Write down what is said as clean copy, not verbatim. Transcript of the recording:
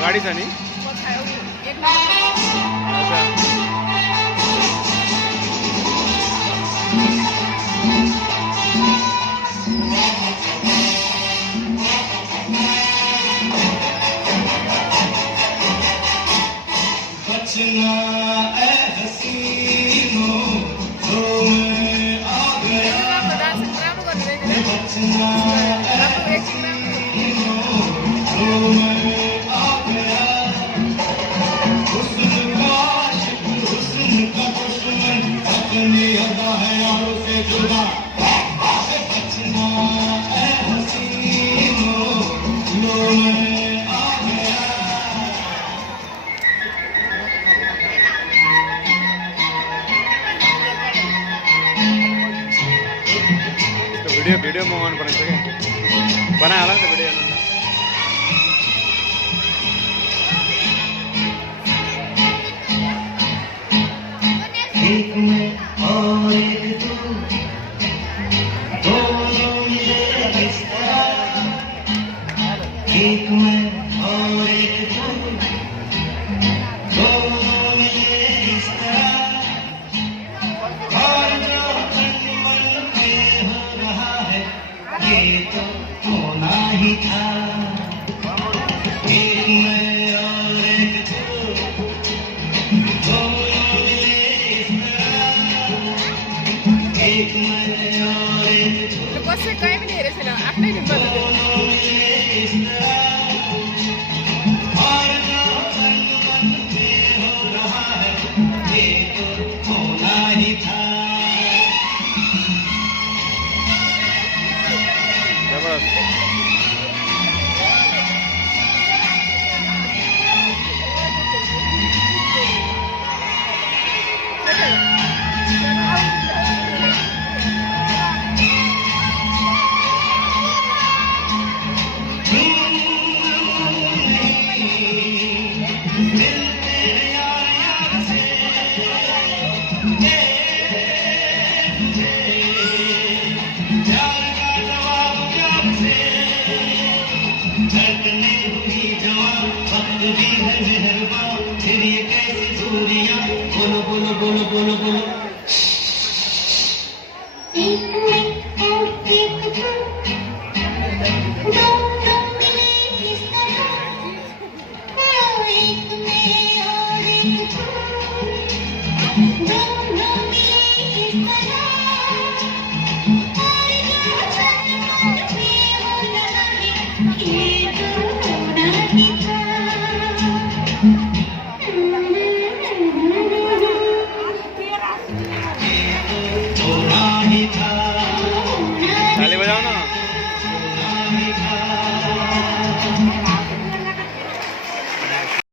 गाडीचा नाही बचना ए हसीनो तो मैं आ गया बचना ए हसीनो तो मैं आ गया हुस्न का आशिक हुस्न का दुश्मन अपनी अदा है यारों से जुदा बचना ए हसीनो तो मैं आ गया वीडियो में ऑन करने से बना आला तो वीडियो एक में और एक तू दोनों मिले इस तरह एक में और एक तू दोनों मिले इस तरह और जो तन मन में हो रहा है ये तो होना ही था एक में और एक तू दोनों मिले इस तरह एक में और एक तू Lepas saya kain ni, saya nak apa ni? दोनों मिले इस तरह